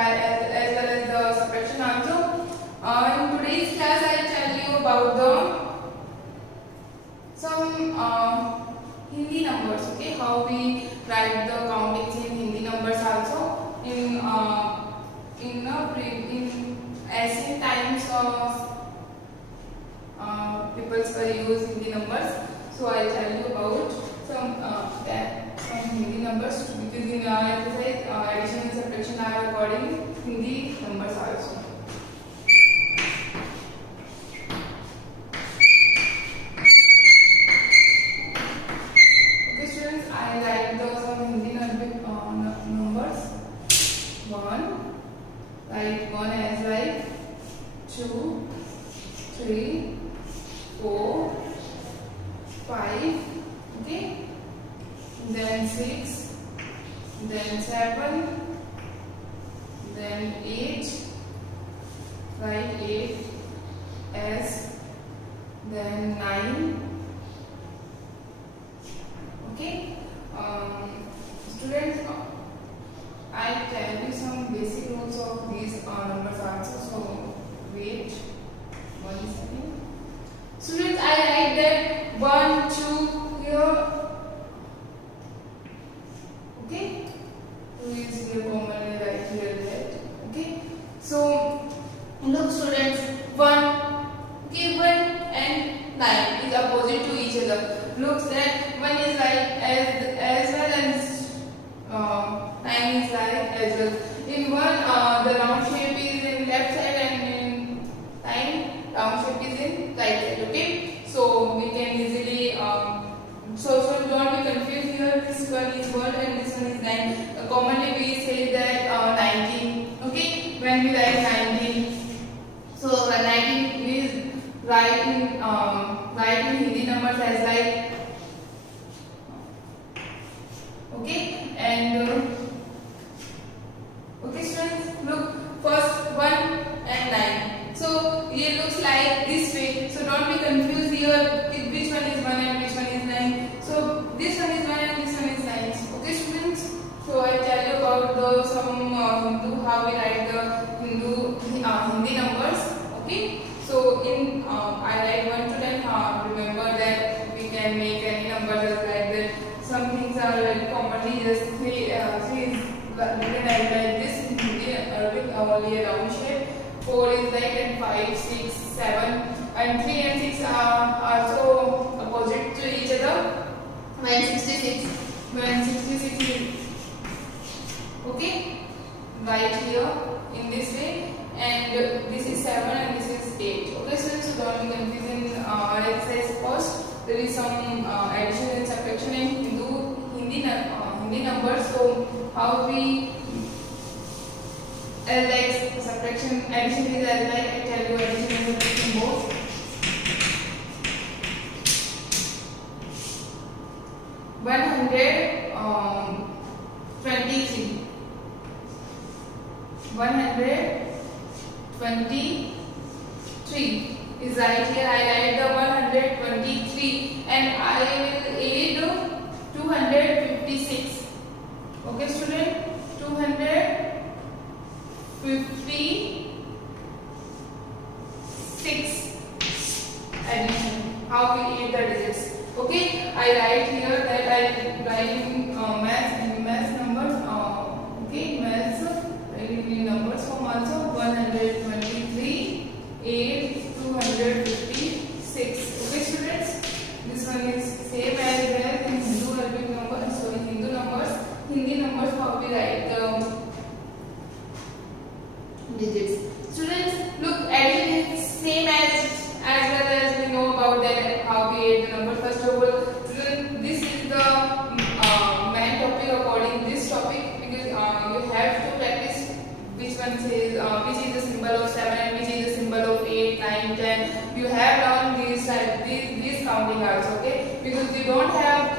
as well as the subtraction also. In today's class, I tell you about some Hindi numbers. Okay, how we write the countings in Hindi numbers also. In ancient times, people use Hindi numbers. So I tell you about some Hindi numbers, because in exercise addition and subtraction are according Hindi numbers also. Okay students, I write some Hindi numbers. 1, write 1 as like 2, 3, 4, 5, okay, then 6, then 7, then 8, write 8 as, then 9, okay. Students, I tell you some basic rules of these numbers also, so wait 1 second. Students, I write that 1, 2 here, okay, 2 is here commonly right here that, okay. So look students, 1, okay, 1 and 9 is opposite to each other. Looks that 1 is like as well as 9 is like as well. In 1 the round shape is in left side, and in 9 round shape is in right side, okay. So we can easily so don't be confused here. This one is 1 and this one is 9. Commonly we say that 19, okay, when we write 19. So 19 is write in Hindi numbers as like, okay, and okay students, look, first 1 and 9. So it looks like this way. So don't be confused here which one is 1 and which one is 9. So this one is 1 and this one is 9. Okay students. So I tell you about some Hindu, how we write the Hindi numbers. Okay. So in I write 1 to 10. Remember that we can make any number just like that. Some things are very commonly just 3 is written like this in Hindi, with only a round shape. 4 is like, and 5, 6, 7, and 3 and 6 are also opposite to each other. When 66 is, okay, right here in this way, and this is 7 and this is 8. Okay, so don't be confused in our exercise first. There is some addition and subtraction in Hindi numbers. So how we like subtraction, addition is as like, I tell you addition and subtraction both. One hundred 23. 123 is right here. I write the 123 and I will add 256. Okay student, 256 addition. How we add the digits? Okay, I write here that I write in math numbers. Okay, maths in numbers form also. 123, 8, 256. Okay students, this one is same as well in Hindu Arabic numbers. So in Hindi numbers, how we write the digits. Students, look, addition is same as well as we know about that, how we add the number. First of all, students, this is the main topic according to this topic, because you have to practice which one says which is the symbol of 7, which is the symbol of 8, 9, 10. You have learned these counting also, okay? Because you don't have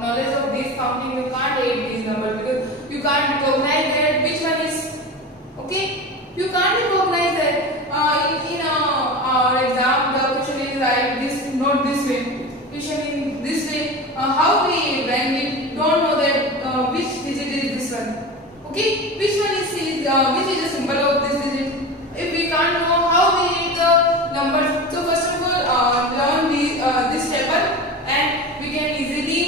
knowledge of this counting, you can't add these numbers, because you can't recognize that which one is, okay? You can't recognize that. In our exam, the question is right this, not this way. Question in this way. How when we don't know that which digit is this one? Okay, which one is which is the symbol of this digit. If we can't know how we add the numbers, so first of all learn this table and we can easily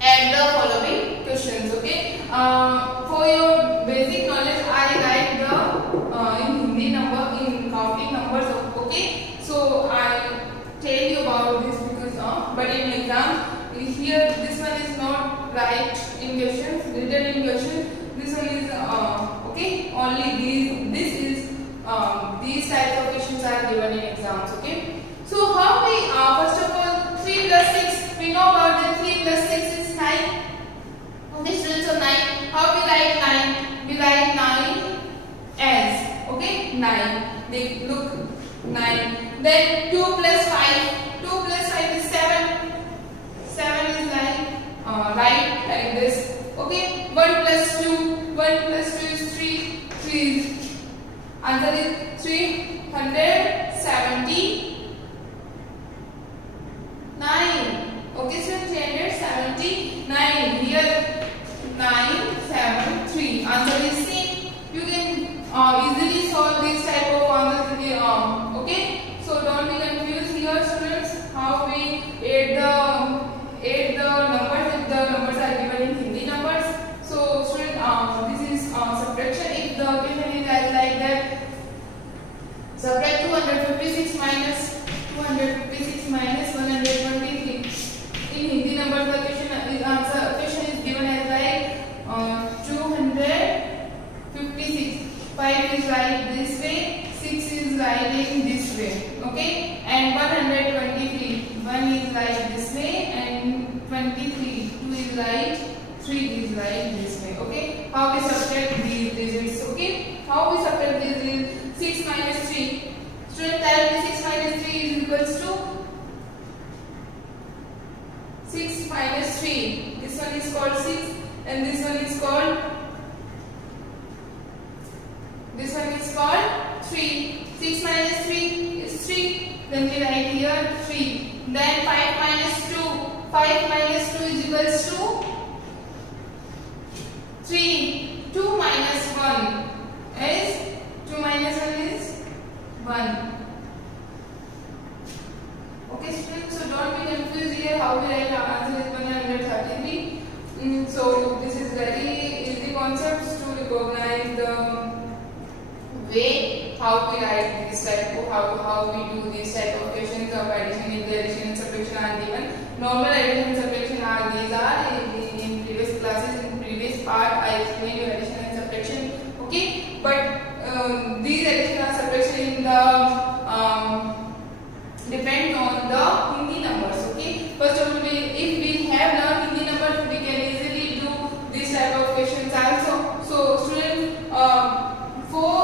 add the following questions. Okay, for your basic knowledge I write the in Hindi number in counting numbers. Okay, so I tell you about this because but in exam here this one is not right in questions, written in question. This one is okay, only this is these types of questions are given in exams. Okay, so how we first of all 3 plus 6 we know about that 3 plus 6 is 9. Okay, students, so 9, how we write 9? We write 9 as, okay, 9. They look 9. Then 2 plus 5 is 7. 7 is like right like this. Okay, 1 plus 2 is 3. 3 is answer is 379. Okay, so 379 here 973. Answer is same. You can easily solve this type of answers. Okay, so don't be confused here, students. How we add the numbers if the numbers are given in Hindi numbers. So student, this is subtraction. If the question is like that, subtract 256 minus 123. In Hindi numbers, the question is given as like 256. 5 is right this way, 6 is right in this way. Okay, and 123. 1 is right this way, and 23. 2 is right, 3 is right this way. Okay, how we subtract these digits? Okay, how we subtract these digits? 6 minus 3. Student, tell me 6 minus 3 is equals to 6 minus 3. This one is called 6 and this one is called 3. 6 minus 3 is 3. Then we write here 3. Then 5 minus 2. 5 minus 2 is equals to 3. 2 minus 1 is 1. Okay, students, so don't be confused here how we write our answer is 133. So this is very easy concepts to recognize the way how we write this type of how we do this type of questions of addition, addition and subtraction are given. Normal addition and subtraction are these are in previous classes. In previous part I explained you addition and subtraction. Okay, but these addition and subtraction in the depend on the Hindi numbers. Okay, first of all, if we have learned Hindi numbers, we can easily do this type of questions also. So students, for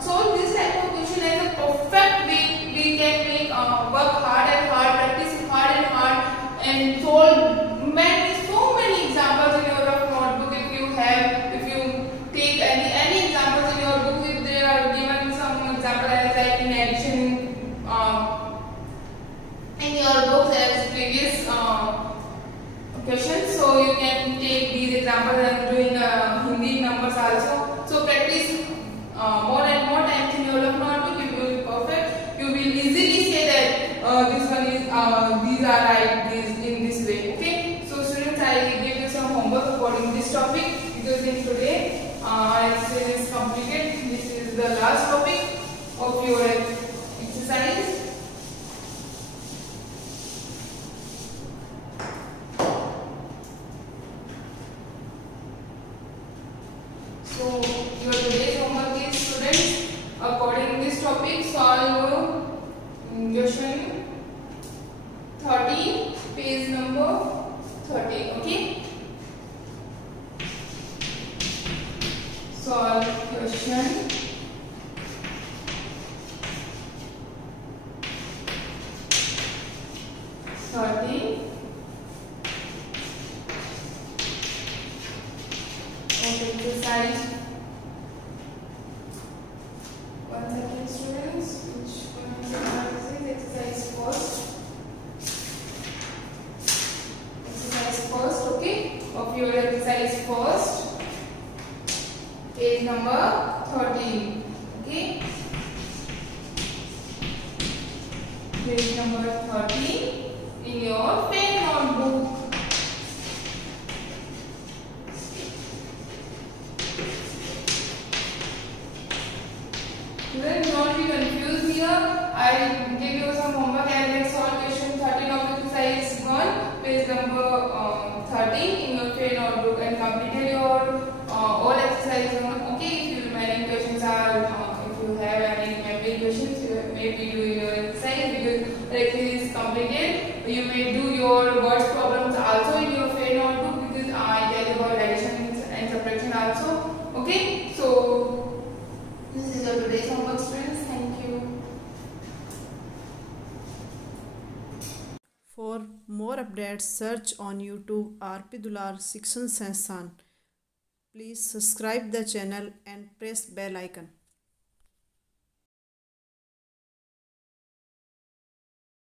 solve this type of question as a perfect way, we can make work hard and hard, practice hard and hard, and solve so many examples in your notebook. If you take any examples in your book, if they are given some example as like in addition in your books as previous questions, so you can take these examples and do in Hindi numbers also. So practice more and more times in your notebook. If you will be perfect, you will easily say that this one is these are right in this way. Okay, so students, I give you some homework according to this topic because in today our exercise is completed. This is the last topic of your exercise. So your today's homework is, students, according to this topic, solve question 13, page number 30. Okay, solve question 13. Exercise. One second, students. Which one is exercise first? Exercise first, okay? Of your exercise first. page number 13. Okay, page number 13 in your pen notebook. Students, don't be confused here. I give you some homework and let's solve question 13 of exercise 1, page number 13 in your pen notebook, and completed your all exercise 1. Okay, if you remaining questions are, if you have any remaining questions, you may be doing your exercise because exercise is completed. You may do your words problems also in your pen notebook because I tell you about addition and subtraction also. Okay, so this is your today's homework, students. Thank you. For more updates, search on YouTube RP Dular Section Sansan. Please subscribe the channel and press bell icon.